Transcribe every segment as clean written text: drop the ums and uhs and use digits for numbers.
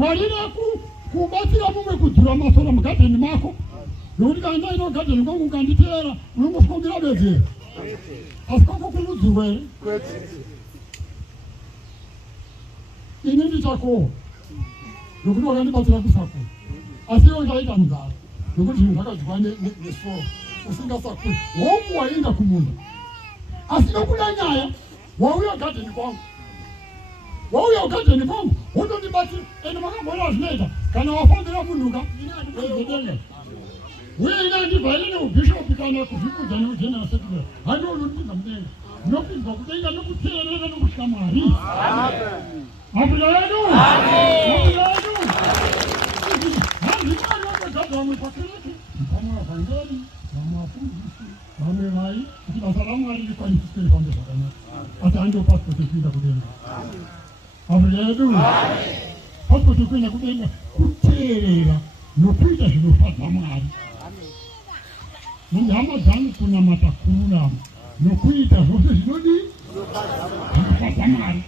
walira kubatira mumwe kudzura masoro mugadeni mako nokuti kana ino gadeni kwangu kanditera unongofungira beze asi kwako kumudzurwa ere ini ndichako nokuti wakandibatsira kusakura asi iwe ngaita mugara nokuti zvinhu zvakadyiwa nesoro usingasakuri wongu waenda kumunda asi nokuda nyaya wauya gadeni kwangu wauya ugadeni kwangu wotondibatsira ende makabona zvinoita kana wafambira munhuka ezedenga uye ine andibvaile neubhishopi kana kuzvikudza neugeneral secretary handionopinza mudenga ndinopinzwa kudenga nokuteerera nokusvika Mwari. Mabula yedu mabula yedu handimani wamegada vamwe pakereke vamwe vavhangeri vamwe vafundisi vamwe vai kuti basa raMwari rikwanisiswe rifambe zvakanaka asi handio pasipoti yekuenda kudenga. Mabula yedu pasipoti yekuenda kudenga kuteerera nokuita zvinofadza Mwari. Nehama dzangu kunamata kururama nokuita zvose zvinodi zvinofadza Mwari.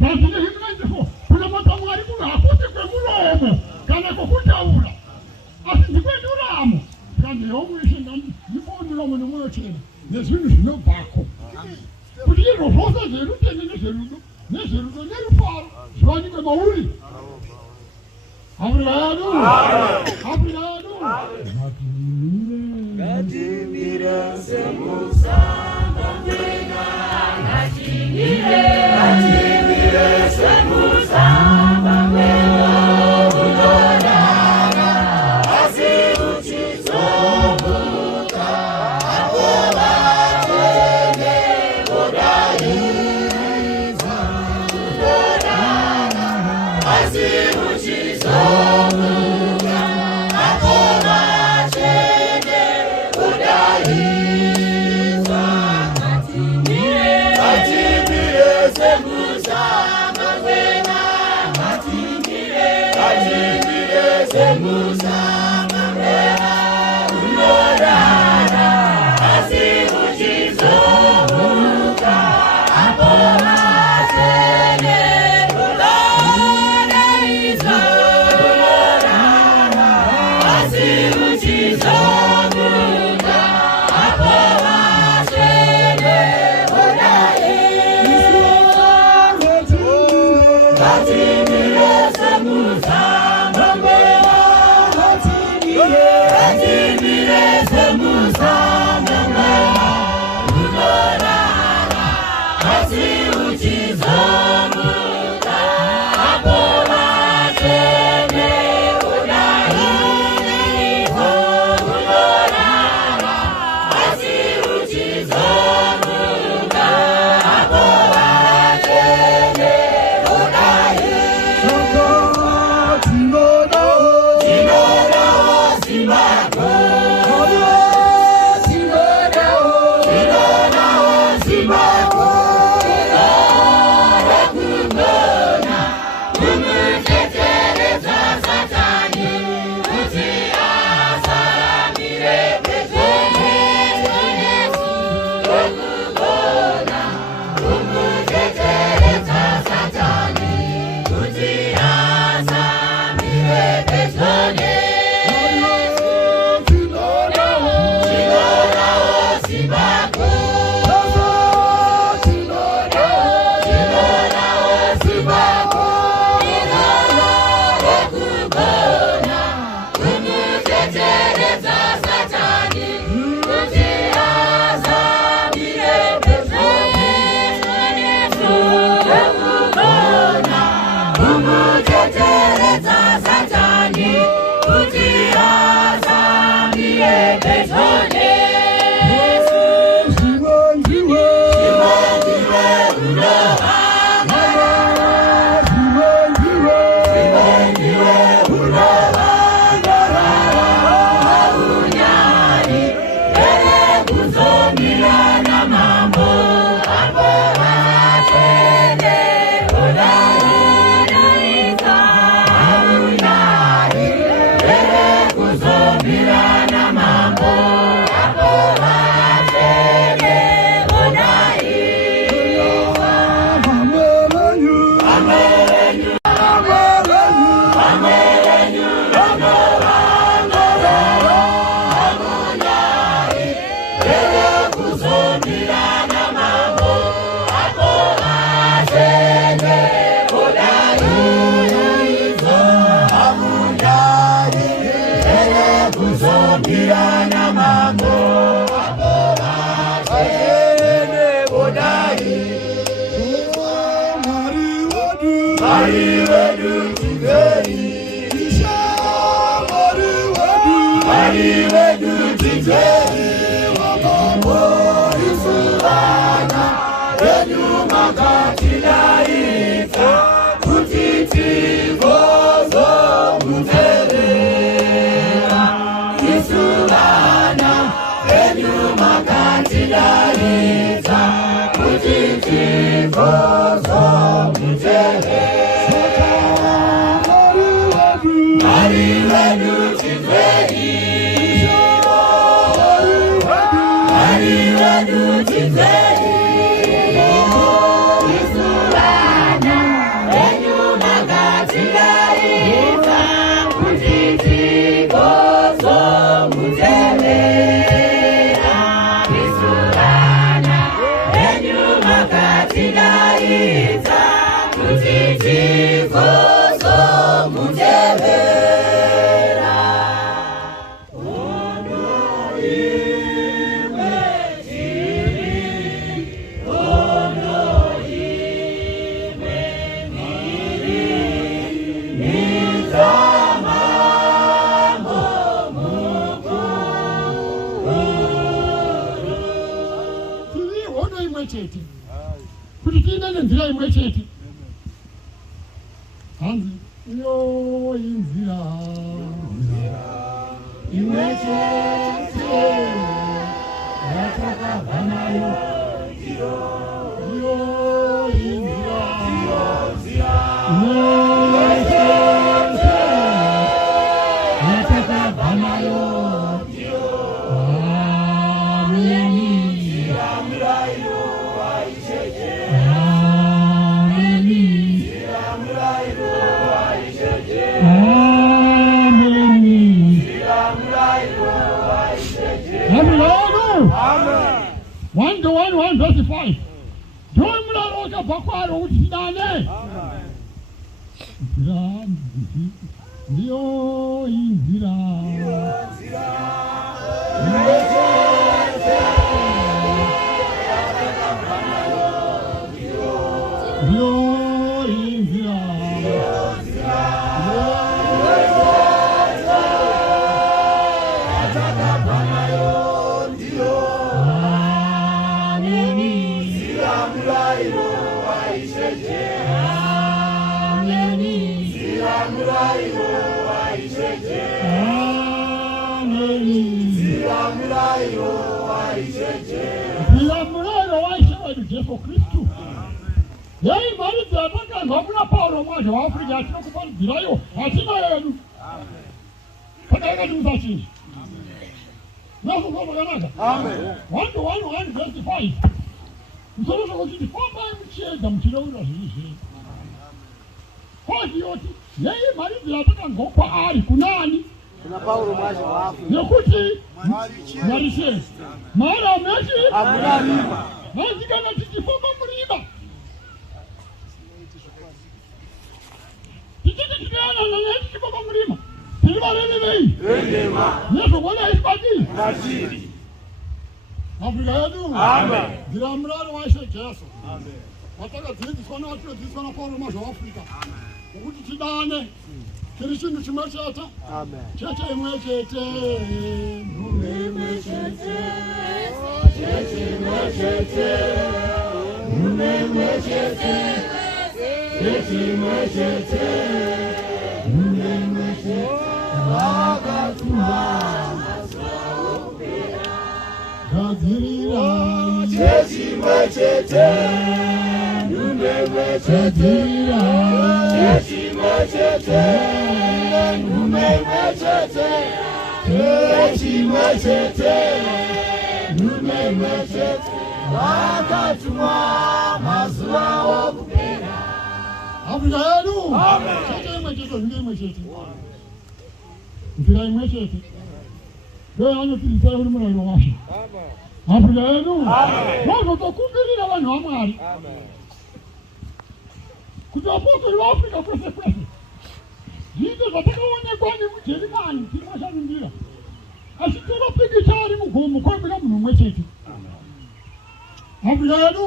Basi ndihimwenzepo kunamata Mwari kuno hakuti kwemulomo kana kwokutaura asi ndikwenduramo kandi yomwishe ndibonuramo nemwoyo chena nezvinhu zvinobvako kuti izvo zvose zverutende nezverudo nezverudo nerufaro zviwanikwe mauri. Mabula yedu mabula yedu ngatimire semusanga mwena ngatimire semusanga mwena unodara asi uchizobuka apo vatende vodaiza unodara asi uchizobuka apo vatende vodaiza ngatimire semusanga mwena ngatimire semusanga mwena unodara asi uchizobuka apo vatende vodaiza unodara asi uchizobuka apo vatende vodaiza ngatimire semusanga mwena ngatimire imwe chete. Hanzi iyo inzira imwe chete yatakabva nayo iyo inzira imwe chete yatakabva nayo. One verse 5. Don't look at Bakwaro, which is down there. Dio Indira. For Kristo. Yeye mali tunataka ngomna Paulo mmoja wa Afrika atakubali bila hiyo. Hatina yenu. Kadanga tumzachi. Ndio kwa maana. Amen. 1:1:25. Msoro kwa kitu kwamba mcheza mchilo unashishi. Kwa hiyo yeye mali tunataka ngokwa ali kunani? Kuna Paulo mmoja wa Afrika. Nikuti Marishe. Mara meshi Amralima. Nazikana tikifoma mlima. Tikikikana na neti kifoma mlima. Silima lele bei. Endema. Yesu wala isbadi. Naziri. Afrika yetu. Amen. Dira mraro wa Yesu. Amen. Wataka tisona watu tisona Paulo mmoja wa Afrika. Amen. Ukuthi tidane. Kirishindu chimachata. Amen. Chete imwechete. Imwechete. Chete imwechete. Imwechete. Chete imwechete. Imwechete. Wakatuma Gadzirira. Chete imwechete. Imwechete. Chete imwechete. Wakatumwa mazuwa okupera. Afrika yedu. Amen. Chete imwechete imwechete. Mpira imwechete. Ndio anyo tilisa uri mwana washa. Amen. Afrika yedu. Amen. Wako tokumbirira vanhu vamwari. Amen. Kuti apostoli wa Afrika kwese kwese. Zvinhu zvatakaonekwa nemujerikani timashanindira. Achitoro pikitari mugomo kwambira munhu mumwe chete. Afrika yedu.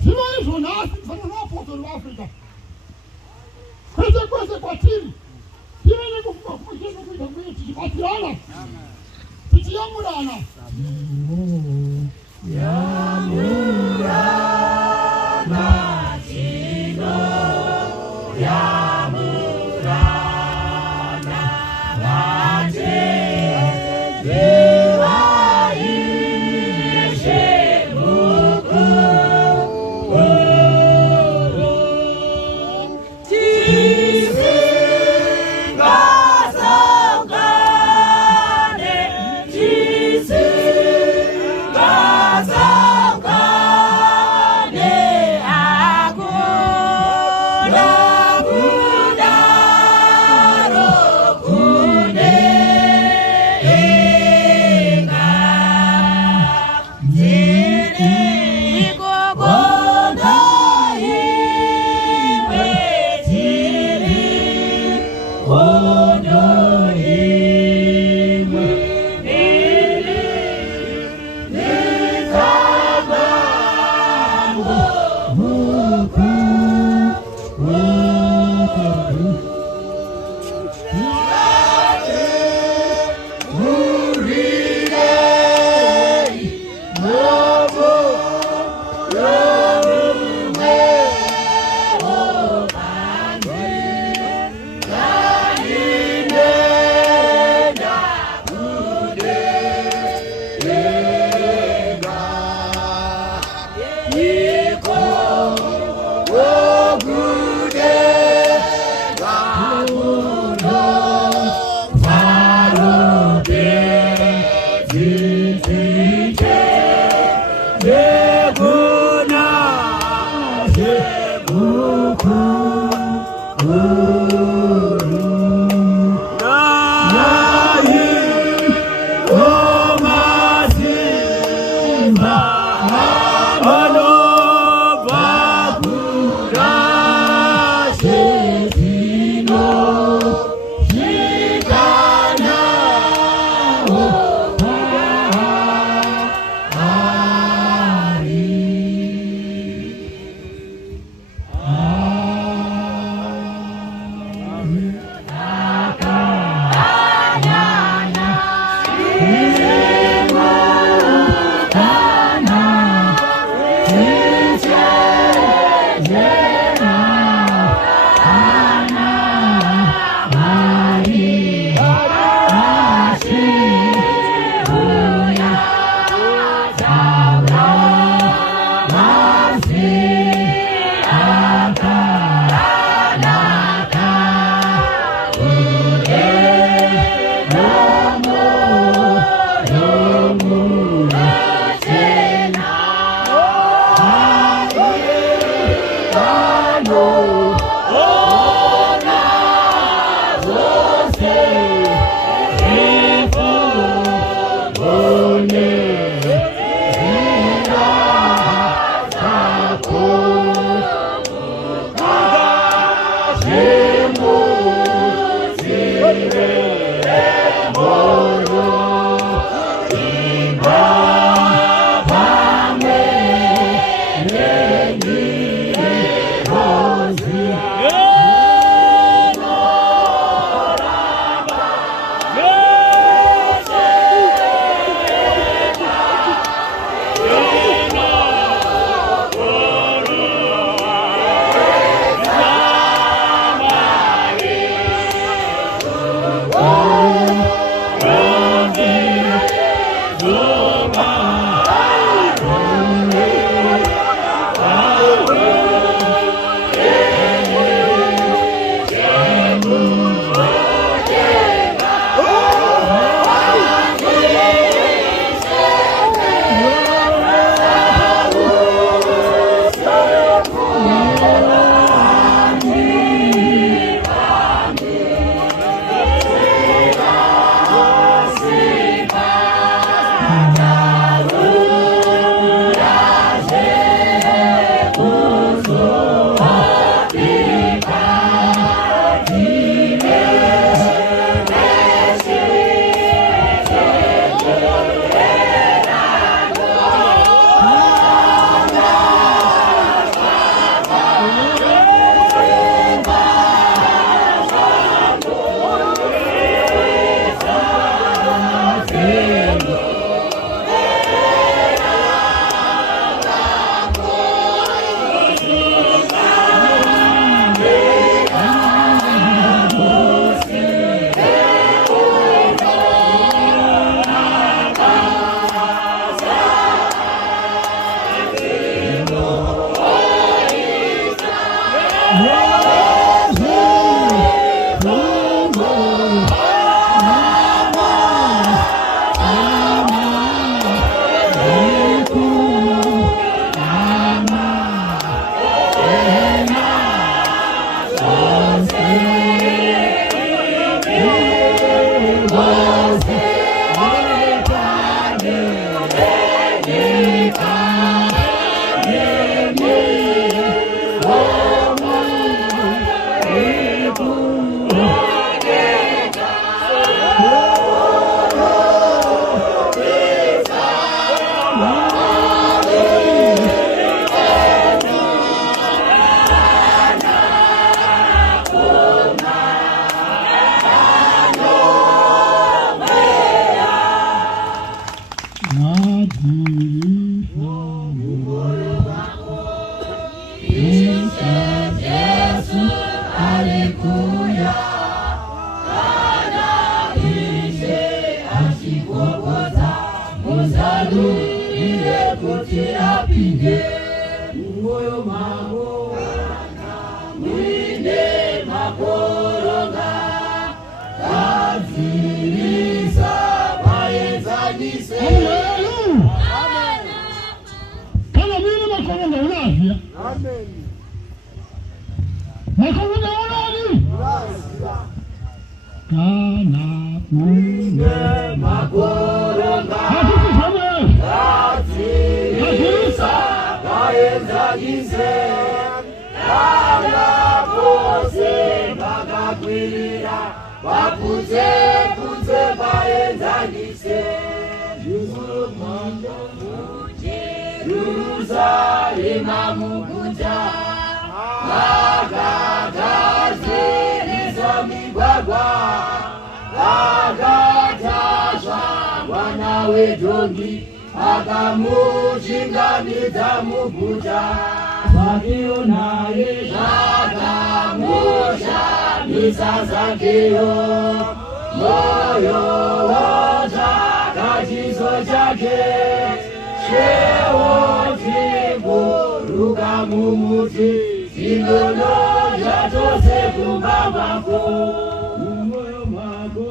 Ziva izvo nhasi fana naapostoli vaAfrica. Kwese kwese kwatiri. Tive nekufunga kumusheso kuita kuye tichibatsirana. Tichiyamurana. Yamurana. Oh kana ine makoronga hatusisame atirisa kaenzanise angapose vakakwirira vaputse putse vaenzanise Jeruzalema muguta vakagadziriswa migwagwa vakatasva mwana wedhongi vakamuchingamidza muguta Zakeyo naye zvakamushamisa Zakeyo moyo wotsvaka chiso chake chewo chimburuka mumuti zvinonodya tose kumba kwako mumoyo mako